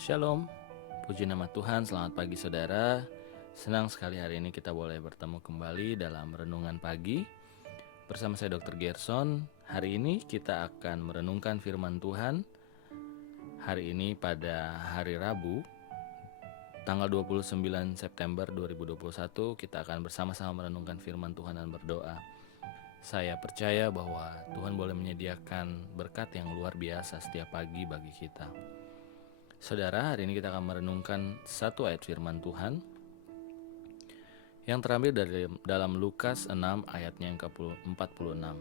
Shalom, puji nama Tuhan, selamat pagi saudara. Senang sekali hari ini kita boleh bertemu kembali dalam Renungan Pagi bersama saya Dr. Gerson. Hari ini kita akan merenungkan firman Tuhan. Hari ini pada hari Rabu, tanggal 29 September 2021, kita akan bersama-sama merenungkan firman Tuhan dan berdoa. Saya percaya bahwa Tuhan boleh menyediakan berkat yang luar biasa setiap pagi bagi kita. Saudara, hari ini kita akan merenungkan satu ayat firman Tuhan yang terambil dari dalam Lukas 6 ayatnya yang ke-46.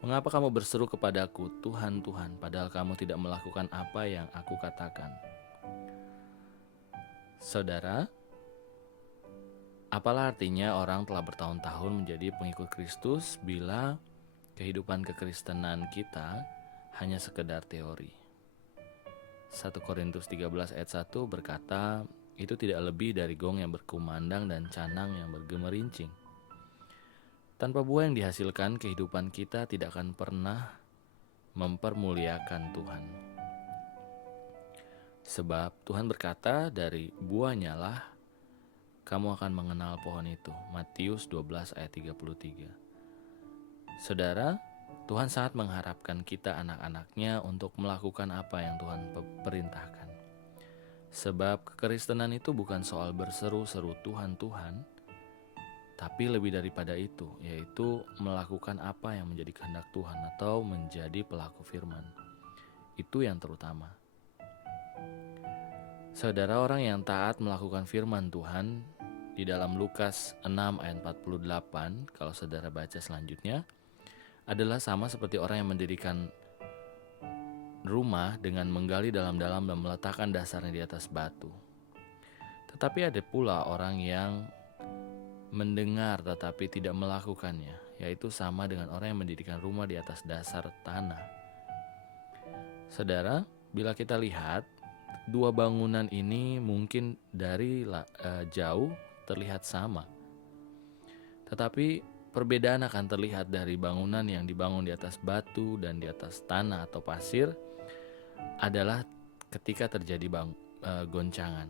Mengapa kamu berseru kepadaku, Tuhan, Tuhan, padahal kamu tidak melakukan apa yang aku katakan? Saudara, apalah artinya orang telah bertahun-tahun menjadi pengikut Kristus bila kehidupan kekristenan kita hanya sekedar teori? 1 Korintus 13 ayat 1 berkata, itu tidak lebih dari gong yang berkumandang dan canang yang bergemerincing. Tanpa buah yang dihasilkan, kehidupan kita tidak akan pernah mempermuliakan Tuhan. Sebab Tuhan berkata, dari buahnya lah kamu akan mengenal pohon itu. Matius 12 ayat 33. Saudara, Tuhan sangat mengharapkan kita anak-anaknya untuk melakukan apa yang Tuhan perintahkan. Sebab kekristenan itu bukan soal berseru-seru Tuhan, Tuhan, tapi lebih daripada itu, yaitu melakukan apa yang menjadi kehendak Tuhan atau menjadi pelaku firman. Itu yang terutama. Saudara, orang yang taat melakukan firman Tuhan di dalam Lukas 6 ayat 48, kalau saudara baca selanjutnya, adalah sama seperti orang yang mendirikan rumah dengan menggali dalam-dalam dan meletakkan dasarnya di atas batu. Tetapi ada pula orang yang mendengar tetapi tidak melakukannya, yaitu sama dengan orang yang mendirikan rumah di atas dasar tanah. Saudara, bila kita lihat dua bangunan ini mungkin dari jauh terlihat sama, tetapi perbedaan akan terlihat dari bangunan yang dibangun di atas batu dan di atas tanah atau pasir adalah ketika terjadi goncangan.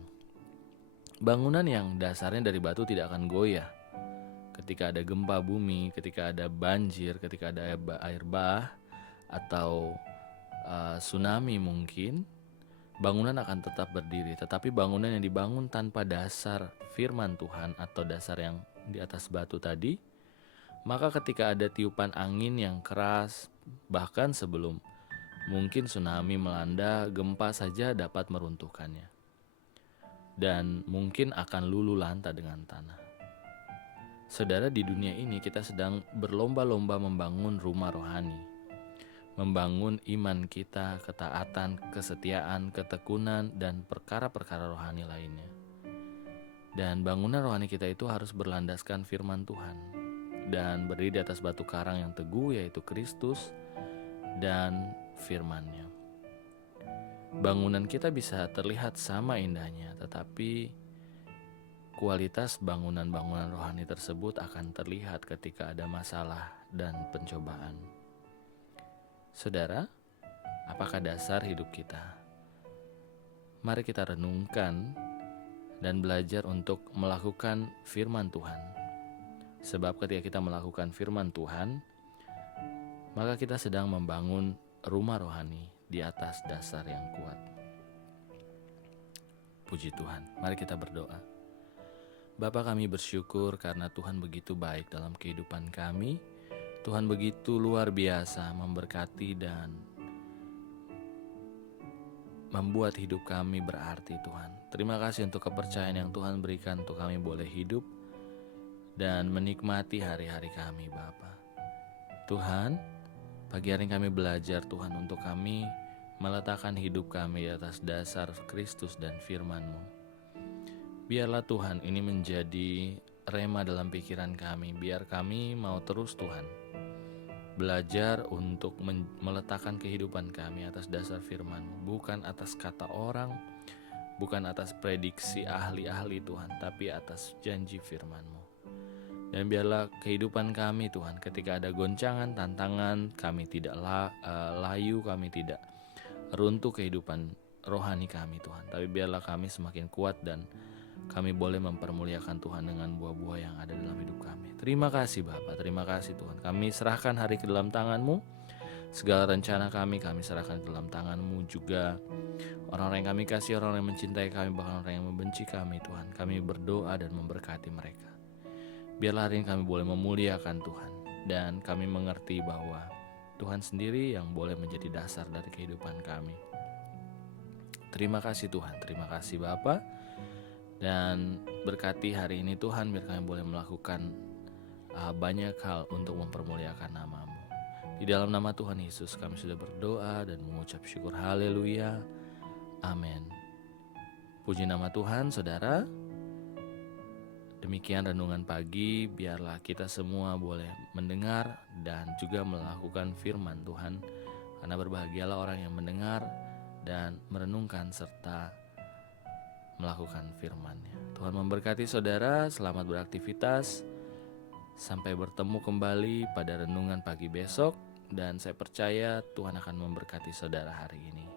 Bangunan yang dasarnya dari batu tidak akan goyah. Ketika ada gempa bumi, ketika ada banjir, ketika ada air bah atau tsunami mungkin, bangunan akan tetap berdiri. Tetapi bangunan yang dibangun tanpa dasar firman Tuhan atau dasar yang di atas batu tadi, maka ketika ada tiupan angin yang keras, bahkan sebelum mungkin tsunami melanda, gempa saja dapat meruntuhkannya. Dan mungkin akan luluh lantah dengan tanah. Saudara, di dunia ini kita sedang berlomba-lomba membangun rumah rohani. Membangun iman kita, ketaatan, kesetiaan, ketekunan, dan perkara-perkara rohani lainnya. Dan bangunan rohani kita itu harus berlandaskan firman Tuhan dan berdiri di atas batu karang yang teguh, yaitu Kristus dan firman-Nya. Bangunan kita bisa terlihat sama indahnya, tetapi kualitas bangunan-bangunan rohani tersebut akan terlihat ketika ada masalah dan pencobaan. Saudara, apakah dasar hidup kita? Mari kita renungkan dan belajar untuk melakukan firman Tuhan. Sebab ketika kita melakukan firman Tuhan, maka kita sedang membangun rumah rohani di atas dasar yang kuat. Puji Tuhan, mari kita berdoa. Bapa, kami bersyukur karena Tuhan begitu baik dalam kehidupan kami. Tuhan begitu luar biasa memberkati dan membuat hidup kami berarti, Tuhan. Terima kasih untuk kepercayaan yang Tuhan berikan untuk kami boleh hidup dan menikmati hari-hari kami, Bapa. Tuhan, pagi hari kami belajar, Tuhan, untuk kami meletakkan hidup kami di atas dasar Kristus dan firman-Mu. Biarlah Tuhan ini menjadi rema dalam pikiran kami. Biar kami mau terus, Tuhan, belajar untuk meletakkan kehidupan kami atas dasar firman-Mu, bukan atas kata orang, bukan atas prediksi ahli-ahli, Tuhan, tapi atas janji firman-Mu. Dan biarlah kehidupan kami, Tuhan, ketika ada goncangan, tantangan, kami tidak layu, kami tidak runtuh kehidupan rohani kami Tuhan. Tapi biarlah kami semakin kuat dan kami boleh mempermuliakan Tuhan dengan buah-buah yang ada dalam hidup kami. Terima kasih Bapa, terima kasih Tuhan. Kami serahkan hari ke dalam tangan-Mu. Segala rencana kami serahkan ke dalam tangan-Mu. Juga orang-orang yang kami kasih, orang-orang yang mencintai kami, bahkan orang yang membenci kami Tuhan. Kami berdoa dan memberkati mereka. Biarlah hari ini kami boleh memuliakan Tuhan. Dan kami mengerti bahwa Tuhan sendiri yang boleh menjadi dasar dari kehidupan kami. Terima kasih Tuhan, terima kasih Bapa. Dan berkati hari ini Tuhan, biar kami boleh melakukan banyak hal untuk mempermuliakan nama-Mu. Di dalam nama Tuhan Yesus kami sudah berdoa dan mengucap syukur. Haleluya, amin. Puji nama Tuhan saudara. Demikian renungan pagi, biarlah kita semua boleh mendengar dan juga melakukan firman Tuhan. Karena berbahagialah orang yang mendengar dan merenungkan serta melakukan firman-Nya. Tuhan memberkati saudara, selamat beraktivitas. Sampai bertemu kembali pada renungan pagi besok. Dan saya percaya Tuhan akan memberkati saudara hari ini.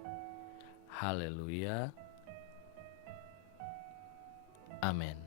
Haleluya. Amin.